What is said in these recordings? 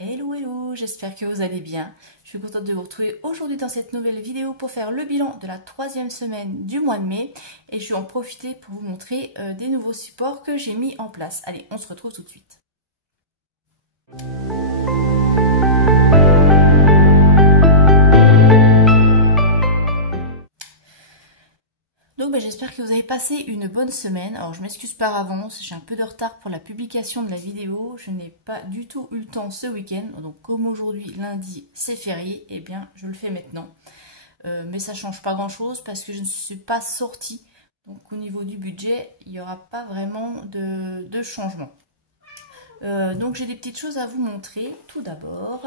Hello hello, j'espère que vous allez bien. Je suis contente de vous retrouver aujourd'hui dans cette nouvelle vidéo pour faire le bilan de la troisième semaine du mois de mai. Et je vais en profiter pour vous montrer des nouveaux supports que j'ai mis en place. Allez, on se retrouve tout de suite. Donc j'espère que vous avez passé une bonne semaine. Alors je m'excuse par avance, j'ai un peu de retard pour la publication de la vidéo. Je n'ai pas du tout eu le temps ce week-end. Donc comme aujourd'hui lundi c'est férié, eh bien je le fais maintenant. Mais ça change pas grand chose parce que je ne suis pas sortie. Donc au niveau du budget, il n'y aura pas vraiment de changement. Donc j'ai des petites choses à vous montrer. Tout d'abord,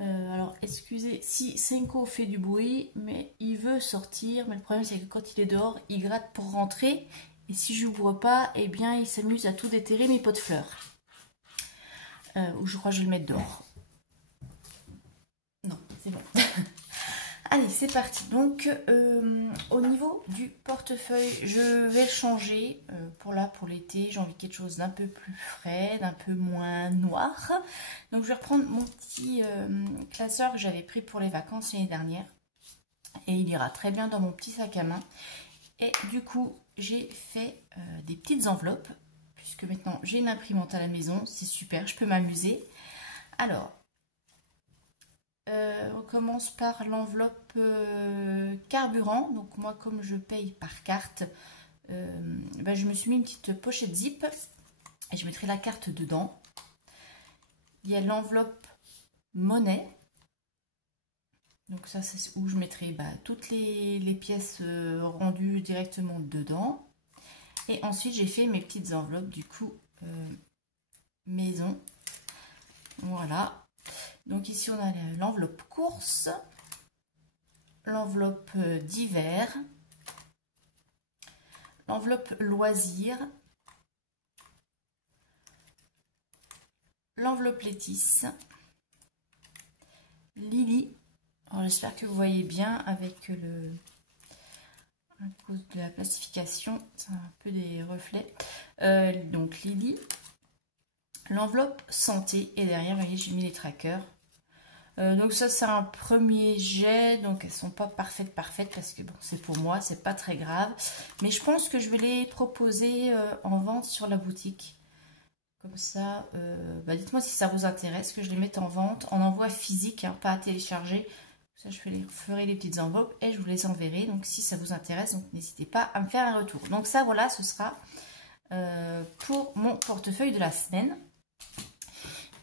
alors excusez si Senko fait du bruit, mais il veut sortir. Mais le problème c'est que quand il est dehors, il gratte pour rentrer. Et si je n'ouvre pas, eh bien il s'amuse à tout déterrer mes pots de fleurs. Ou je crois que je vais le mettre dehors. Non, c'est bon. Allez, c'est parti. Donc, au niveau du portefeuille, je vais le changer pour l'été. J'ai envie de quelque chose d'un peu plus frais, d'un peu moins noir. Donc, je vais reprendre mon petit classeur que j'avais pris pour les vacances l'année dernière. Et il ira très bien dans mon petit sac à main. Et du coup, j'ai fait des petites enveloppes. Puisque maintenant, j'ai une imprimante à la maison. C'est super, je peux m'amuser. Alors, on commence par l'enveloppe carburant. Donc moi, comme je paye par carte, je me suis mis une petite pochette zip et je mettrai la carte dedans. Il y a l'enveloppe monnaie. Donc ça, c'est où je mettrai toutes les pièces rendues directement dedans. Et ensuite, j'ai fait mes petites enveloppes du coup maison. Voilà. Donc ici, on a l'enveloppe course, l'enveloppe d'hiver, l'enveloppe loisir, l'enveloppe Létis, Lily. Alors j'espère que vous voyez bien avec à cause de la plastification, c'est un peu des reflets. Donc Lily, l'enveloppe santé et derrière, vous voyez, j'ai mis les trackers. Donc ça c'est un premier jet, donc elles sont pas parfaites parce que bon c'est pour moi, c'est pas très grave, mais je pense que je vais les proposer en vente sur la boutique, comme ça. Dites-moi si ça vous intéresse que je les mette en vente en envoi physique, hein, pas à télécharger. Ça je ferai les petites enveloppes et je vous les enverrai, donc si ça vous intéresse, donc n'hésitez pas à me faire un retour. Donc ça voilà, ce sera pour mon portefeuille de la semaine.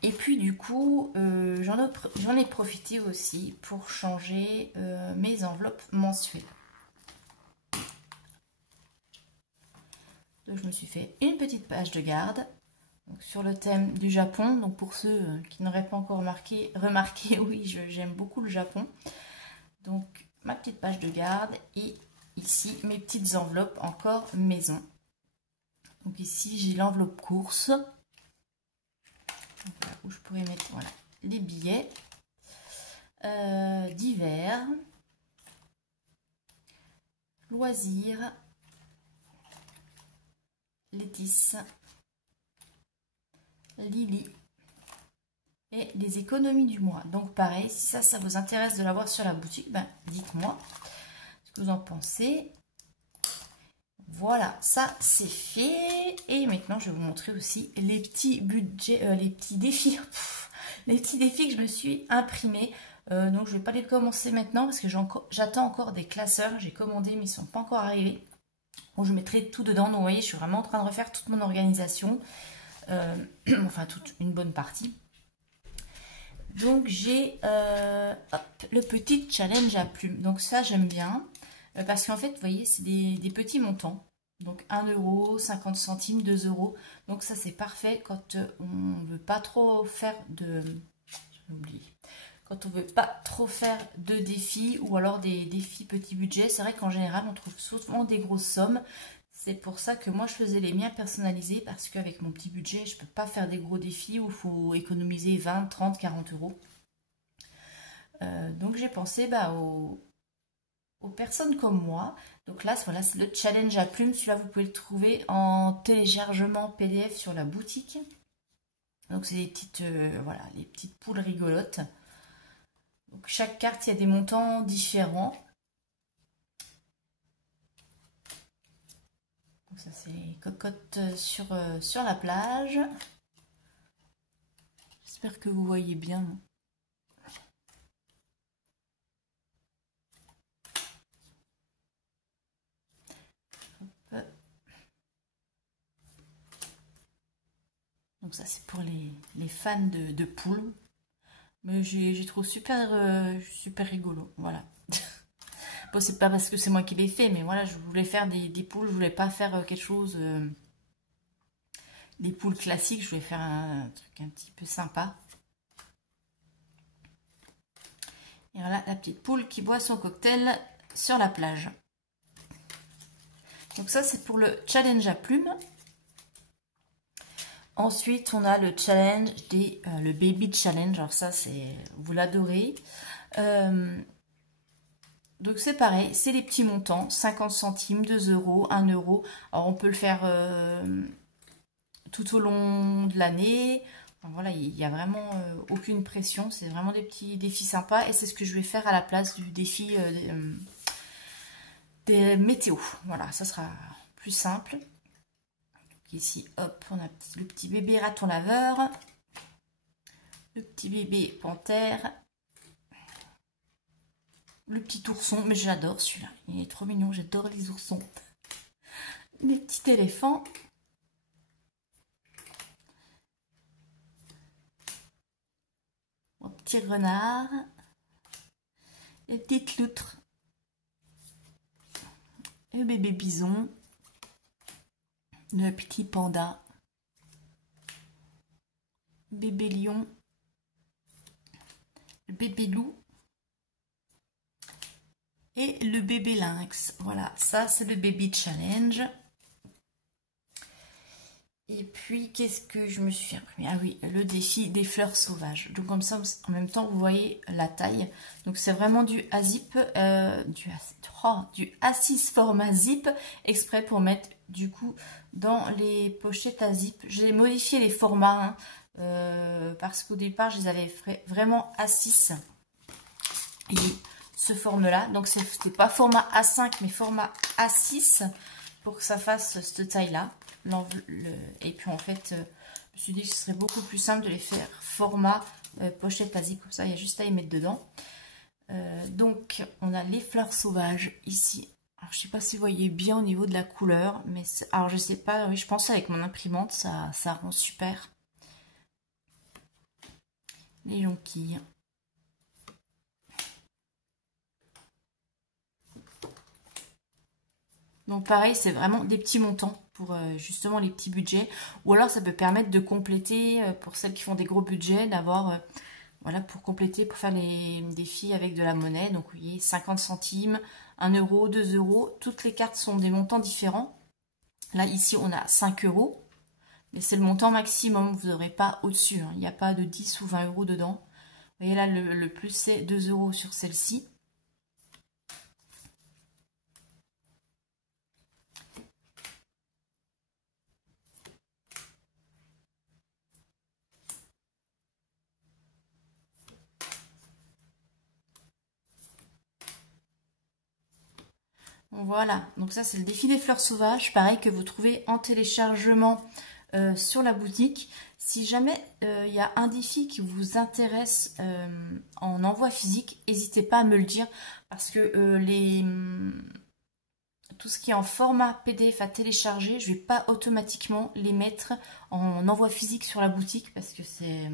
Et puis du coup, j'en ai profité aussi pour changer mes enveloppes mensuelles. Donc je me suis fait une petite page de garde donc, sur le thème du Japon. Donc pour ceux qui n'auraient pas encore remarqué, oui, j'aime beaucoup le Japon. Donc ma petite page de garde et ici mes petites enveloppes encore maison. Donc ici j'ai l'enveloppe course. Donc, là où je pourrais mettre voilà, les billets d'hiver, loisirs, Létis, Lily et les économies du mois. Donc pareil, si ça vous intéresse de l'avoir sur la boutique, dites-moi ce que vous en pensez. Voilà, ça c'est fait. Et maintenant je vais vous montrer aussi les petits budgets, les petits défis. Les petits défis que je me suis imprimés. Donc je ne vais pas les commencer maintenant parce que j'attends encore des classeurs. J'ai commandé mais ils ne sont pas encore arrivés. Donc je mettrai tout dedans. Donc vous voyez, je suis vraiment en train de refaire toute mon organisation. Enfin toute une bonne partie. Donc j'ai le petit challenge à plumes. Donc ça j'aime bien. Parce qu'en fait, vous voyez, c'est des petits montants. Donc 1 euro, 50 centimes, 2 euros. Donc ça, c'est parfait quand on ne veut pas trop faire de... J'ai oublié. Quand on ne veut pas trop faire de défis ou alors des défis petits budgets. C'est vrai qu'en général, on trouve souvent des grosses sommes. C'est pour ça que moi, je faisais les miens personnalisés. Parce qu'avec mon petit budget, je ne peux pas faire des gros défis où il faut économiser 20, 30, 40 euros. Donc j'ai pensé aux personnes comme moi. Donc là, voilà, c'est le challenge à plumes. Celui-là, vous pouvez le trouver en téléchargement PDF sur la boutique. Donc c'est des petites, voilà, les petites poules rigolotes. Donc chaque carte, il y a des montants différents. Donc ça c'est les cocottes sur la plage. J'espère que vous voyez bien. Donc ça c'est pour les fans de poules. Mais j'ai trouvé super rigolo. Voilà. Bon, c'est pas parce que c'est moi qui l'ai fait, mais voilà, je voulais faire des poules. Je voulais pas faire quelque chose... des poules classiques. Je voulais faire un truc un petit peu sympa. Et voilà la petite poule qui boit son cocktail sur la plage. Donc ça c'est pour le challenge à plumes. Ensuite, on a le challenge le baby challenge. Alors ça, vous l'adorez. Donc c'est pareil, c'est les petits montants, 50 centimes, 2 euros, 1 euro. Alors on peut le faire tout au long de l'année. Enfin, voilà, il n'y a vraiment aucune pression. C'est vraiment des petits défis sympas. Et c'est ce que je vais faire à la place du défi des météos. Voilà, ça sera plus simple. Ici, hop, on a le petit bébé raton laveur, le petit bébé panthère, le petit ourson, mais j'adore celui-là, il est trop mignon, j'adore les oursons. Les petits éléphants, mon petit renard, les petites loutres, le bébé bison, le petit panda, bébé lion, le bébé loup et le bébé lynx. Voilà, ça c'est le baby challenge. Et puis qu'est-ce que je me suis imprimé? Ah oui, le défi des fleurs sauvages. Donc comme ça, en même temps, vous voyez la taille. Donc c'est vraiment du A-zip, du A6 format zip, exprès pour mettre du coup dans les pochettes à zip. J'ai modifié les formats parce qu'au départ, je les avais vraiment A6 et ce forme-là. Donc c'était pas format A5 mais format A6 pour que ça fasse cette taille-là. Et puis en fait, je me suis dit que ce serait beaucoup plus simple de les faire format pochette à zip. Comme ça, il y a juste à y mettre dedans. Donc, on a les fleurs sauvages ici. Alors, je ne sais pas si vous voyez bien au niveau de la couleur. Mais alors, je sais pas. Oui, je pense avec mon imprimante, ça rend super. Les jonquilles. Donc pareil, c'est vraiment des petits montants pour justement les petits budgets. Ou alors ça peut permettre de compléter, pour celles qui font des gros budgets, d'avoir, voilà, pour compléter, pour faire les défis avec de la monnaie. Donc vous voyez, 50 centimes, 1 euro, 2 euros. Toutes les cartes sont des montants différents. Là, ici, on a 5 euros. Mais c'est le montant maximum, vous n'aurez pas au-dessus. Hein. Il n'y a pas de 10 ou 20 euros dedans. Vous voyez là, le plus, c'est 2 euros sur celle-ci. Voilà, donc ça c'est le défi des fleurs sauvages, pareil que vous trouvez en téléchargement sur la boutique. Si jamais il y a un défi qui vous intéresse en envoi physique, n'hésitez pas à me le dire parce que tout ce qui est en format PDF à télécharger, je ne vais pas automatiquement les mettre en envoi physique sur la boutique parce que c'est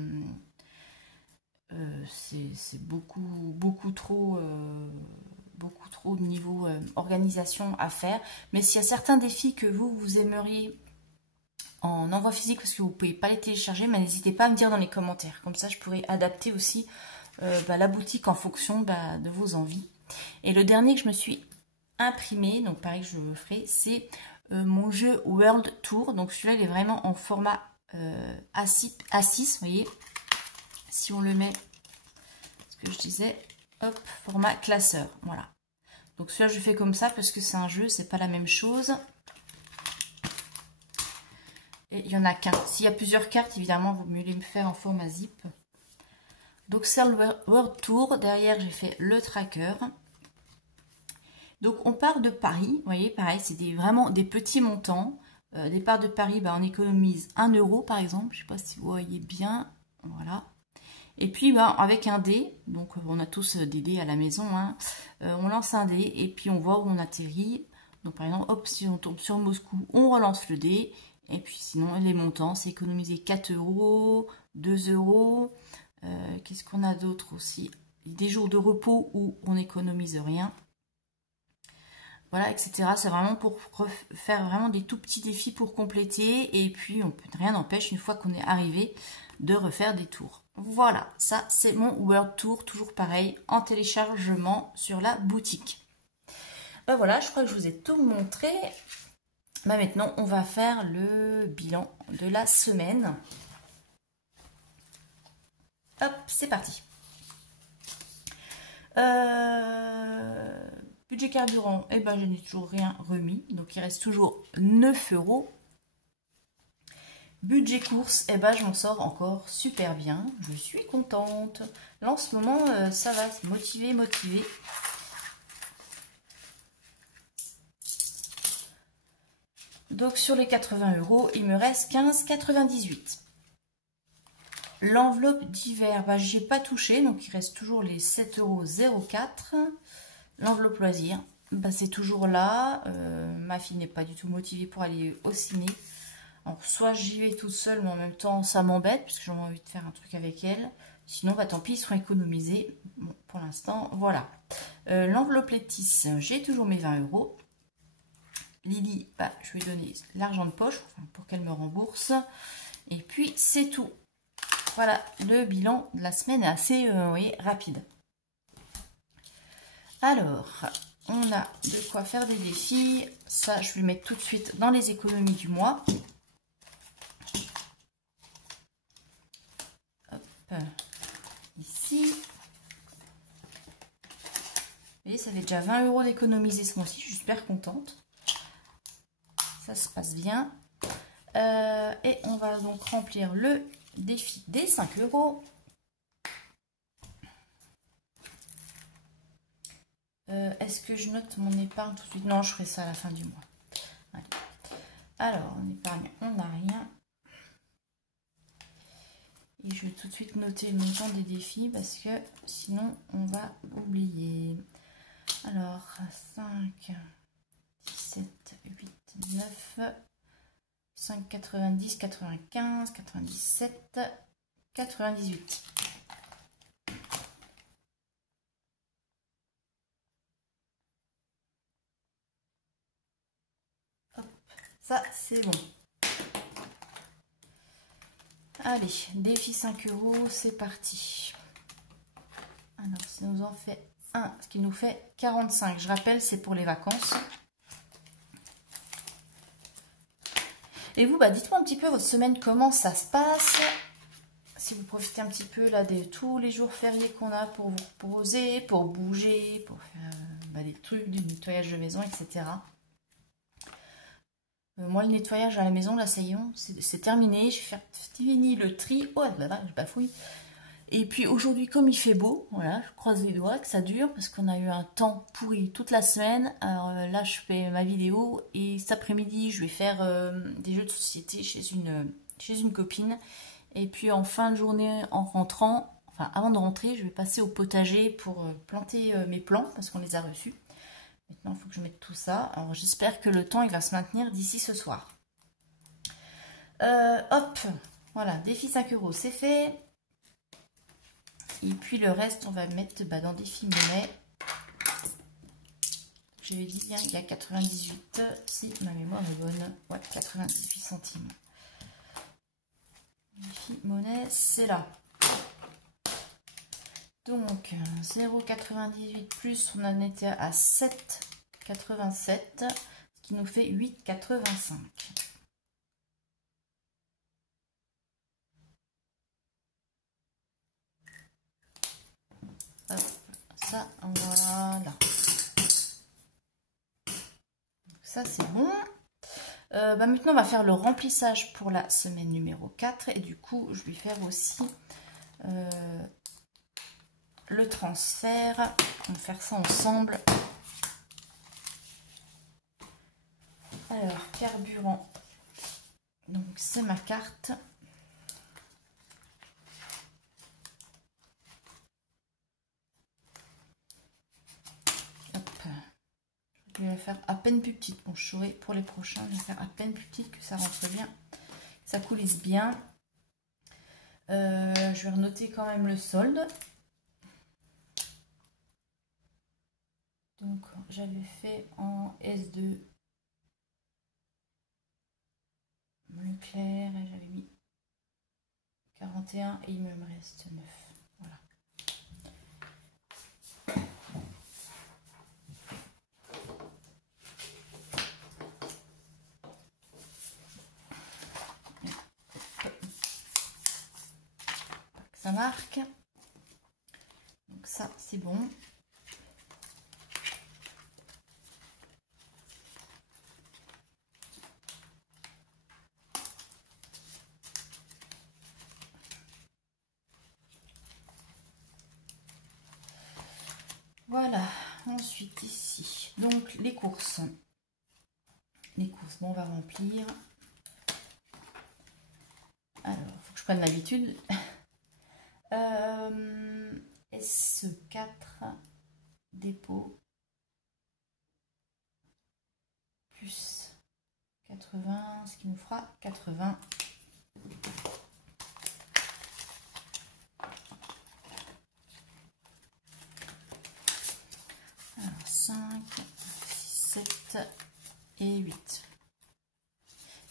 beaucoup trop de niveau organisation à faire. Mais s'il y a certains défis que vous aimeriez en envoi physique parce que vous ne pouvez pas les télécharger, n'hésitez pas à me dire dans les commentaires. Comme ça, je pourrais adapter aussi la boutique en fonction de vos envies. Et le dernier que je me suis imprimé, donc pareil que je le ferai, c'est mon jeu World Tour. Donc celui-là, il est vraiment en format A6, vous voyez. Si on le met, ce que je disais, hop, format classeur, voilà. Donc celui-là, je fais comme ça parce que c'est un jeu, c'est pas la même chose. Et il n'y en a qu'un. S'il y a plusieurs cartes, évidemment, il vaut mieux les faire en format zip. Donc, c'est le World Tour. Derrière, j'ai fait le tracker. Donc, on part de Paris. Vous voyez, pareil, c'est vraiment des petits montants. Départ de Paris, bah, on économise 1 euro, par exemple. Je ne sais pas si vous voyez bien. Voilà. Et puis, bah, avec un dé, donc on a tous des dés à la maison, hein, on lance un dé et puis on voit où on atterrit. Donc, par exemple, hop, si on tombe sur Moscou, on relance le dé. Et puis, sinon, les montants, c'est économiser 4 euros, 2 euros. Qu'est-ce qu'on a d'autre aussi? Des jours de repos où on n'économise rien. Voilà, etc. C'est vraiment pour faire vraiment des tout petits défis pour compléter. Et puis, rien n'empêche, une fois qu'on est arrivé, de refaire des tours. Voilà, ça c'est mon World Tour, toujours pareil, en téléchargement sur la boutique. Ben voilà, je crois que je vous ai tout montré. Ben maintenant, on va faire le bilan de la semaine. Hop, c'est parti. Budget carburant, eh ben je n'ai toujours rien remis, donc il reste toujours 9 euros. Budget course, eh ben je m'en sors encore super bien, je suis contente. Là en ce moment, ça va, c'est motivé. Donc sur les 80 euros, il me reste 15,98. L'enveloppe d'hiver, bah, j'y ai pas touché, donc il reste toujours les 7,04 €. L'enveloppe loisir, bah, c'est toujours là. Ma fille n'est pas du tout motivée pour aller au ciné. Alors, soit j'y vais toute seule, mais en même temps, ça m'embête, parce que j'ai envie de faire un truc avec elle. Sinon, bah, tant pis, ils seront économisés. Bon, pour l'instant, voilà. L'enveloppe Laetice, j'ai toujours mes 20 euros. Lily, bah, je lui ai donné l'argent de poche pour qu'elle me rembourse. Et puis, c'est tout. Voilà, le bilan de la semaine est assez oui, rapide. Alors, on a de quoi faire des défis. Ça, je vais le mettre tout de suite dans les économies du mois. Hop, ici. Vous voyez, ça fait déjà 20 euros d'économiser ce mois-ci. Je suis super contente. Ça se passe bien. Et on va donc remplir le défi des 5 euros. Est-ce que je note mon épargne tout de suite? Non, je ferai ça à la fin du mois. Allez. Alors, en épargne, on n'a rien. Et je vais tout de suite noter le montant des défis parce que sinon, on va oublier. Alors, 5, 17, 8, 9, 5, 90, 95, 97, 98. Hop, ça c'est bon. Allez, défi 5 euros, c'est parti. Alors, ça nous en fait un, ce qui nous fait 45. Je rappelle, c'est pour les vacances. Et vous, bah, dites-moi un petit peu votre semaine, comment ça se passe. Si vous profitez un petit peu là de tous les jours fériés qu'on a pour vous reposer, pour bouger, pour faire bah, des trucs, du nettoyage de maison, etc. Moi, le nettoyage à la maison, là, ça y est, c'est terminé. Je vais faire fini le tri. Oh là là, je bafouille. Et puis aujourd'hui, comme il fait beau, voilà, je croise les doigts que ça dure parce qu'on a eu un temps pourri toute la semaine. Alors là, je fais ma vidéo et cet après-midi, je vais faire des jeux de société chez une copine. Et puis en fin de journée, en rentrant, enfin avant de rentrer, je vais passer au potager pour planter mes plants parce qu'on les a reçus. Maintenant, il faut que je mette tout ça. Alors j'espère que le temps, il va se maintenir d'ici ce soir. Hop, voilà, défi 5 euros, c'est fait. Et puis le reste, on va mettre bah, dans défi monnaie. Je l'ai dit, hein, il y a 98, si ma mémoire est bonne. Ouais, 98 centimes. Défi monnaie, c'est là. Donc, 0,98 plus, on en était à 7,87, ce qui nous fait 8,85. Hop, ça, voilà. Ça, c'est bon. Maintenant, on va faire le remplissage pour la semaine numéro 4. Et du coup, je vais faire aussi le transfert. On va faire ça ensemble. Alors, carburant. Donc, c'est ma carte. Hop. Je vais faire à peine plus petite. Bon, je saurai pour les prochains. Je vais faire à peine plus petite, que ça rentre bien. Ça coulisse bien. Je vais renoter quand même le solde. Donc, j'avais fait en S2 Leclerc et j'avais mis 41 et il me reste 9. Voilà. Ça marque. Donc ça, c'est bon. Voilà, ensuite ici, donc les courses. Les courses, bon, on va remplir. Alors, il faut que je prenne l'habitude. S4, dépôt, plus 80, ce qui nous fera 80. Alors, 5, 6, 7 et 8.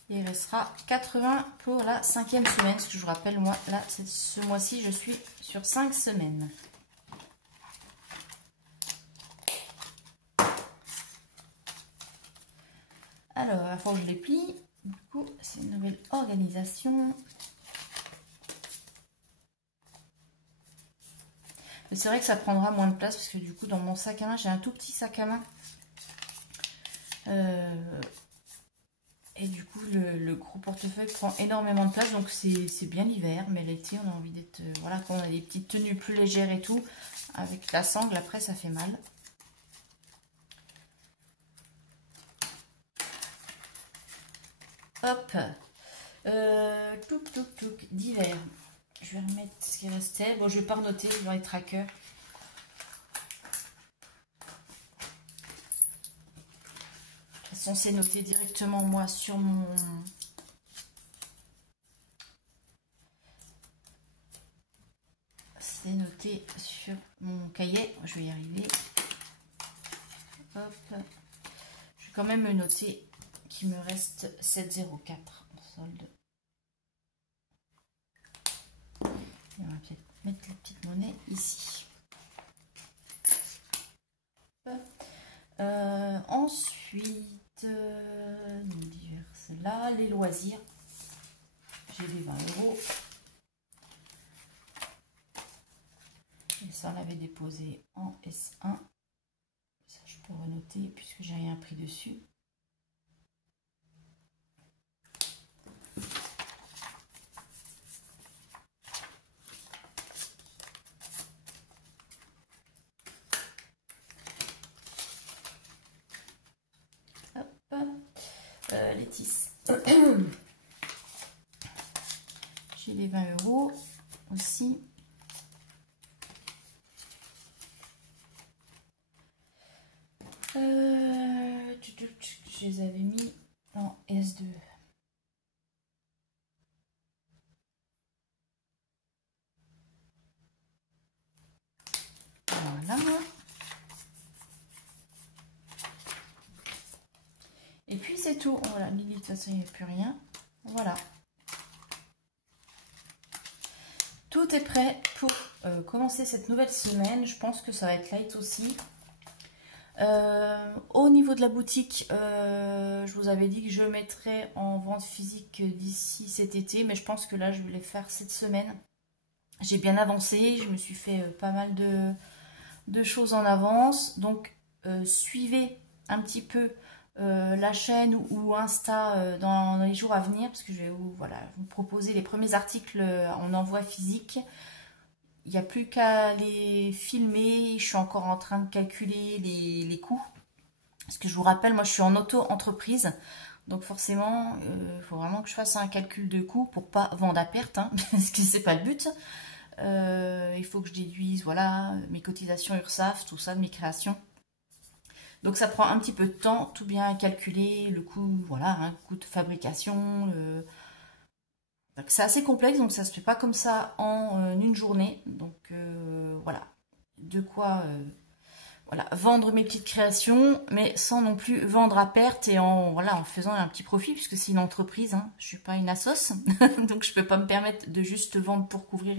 Et il restera 80 pour la 5e semaine. Parce que je vous rappelle, moi, là, ce mois-ci, je suis sur 5 semaines. Alors, à la fois je les plie. Du coup, c'est une nouvelle organisation. Mais c'est vrai que ça prendra moins de place. Parce que du coup, dans mon sac à main, j'ai un tout petit sac à main. Et du coup, le gros portefeuille prend énormément de place. Donc, c'est bien l'hiver. Mais l'été, on a envie d'être... voilà, quand on a des petites tenues plus légères et tout. Avec la sangle, après, ça fait mal. Hop. Touc, d'hiver. Je vais remettre ce qui restait. Bon, je vais pas renoter dans les trackers. C'est noté directement moi sur mon noté sur mon cahier, je vais y arriver. Hop. Je vais quand même me noter qu'il me reste 7,04 en solde. Et on va peut-être mettre la petite monnaie ici. Ensuite, diverses là, les loisirs. J'ai les 20 €. Et ça, on l'avait déposé en S1. Ça, je peux renoter puisque j'ai rien pris dessus. Les tisses. J'ai les 20 € aussi. Je les avais mis en S2. Voilà. Et puis c'est tout. Voilà, Lily, de toute façon, il n'y a plus rien. Voilà. Tout est prêt pour commencer cette nouvelle semaine. Je pense que ça va être light aussi. Au niveau de la boutique, je vous avais dit que je mettrais en vente physique d'ici cet été. Mais je pense que là, je vais les faire cette semaine. J'ai bien avancé. Je me suis fait pas mal de choses en avance. Donc, suivez un petit peu la chaîne ou Insta dans les jours à venir, parce que je vais voilà, vous proposer les premiers articles en envoi physique. Il n'y a plus qu'à les filmer, je suis encore en train de calculer les coûts. Parce que je vous rappelle, moi je suis en auto-entreprise, donc forcément, il faut vraiment que je fasse un calcul de coûts pour pas vendre à perte, hein, parce que c'est pas le but. Il faut que je déduise, voilà, mes cotisations URSSAF, tout ça, de mes créations. Donc ça prend un petit peu de temps, tout bien calculer, le coût, voilà, hein, coût de fabrication. C'est assez complexe, donc ça se fait pas comme ça en une journée. Donc voilà, de quoi voilà, vendre mes petites créations, mais sans non plus vendre à perte et voilà, en faisant un petit profit, puisque c'est une entreprise, hein, je suis pas une assoce, donc je peux pas me permettre de juste vendre pour couvrir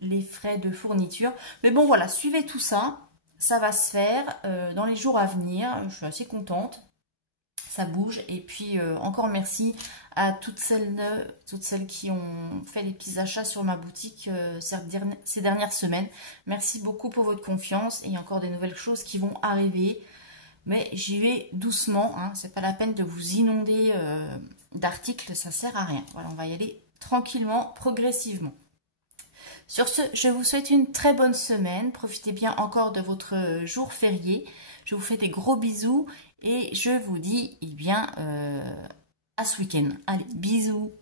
les frais de fourniture. Mais bon voilà, suivez tout ça, ça va se faire dans les jours à venir, je suis assez contente. Ça bouge, et puis encore merci à toutes celles qui ont fait les petits achats sur ma boutique ces dernières semaines. Merci beaucoup pour votre confiance, et il y a encore des nouvelles choses qui vont arriver, mais j'y vais doucement, hein. C'est pas la peine de vous inonder d'articles, ça sert à rien. Voilà, on va y aller tranquillement, progressivement. Sur ce, je vous souhaite une très bonne semaine. Profitez bien encore de votre jour férié. Je vous fais des gros bisous et je vous dis, eh bien, à ce week-end. Allez, bisous!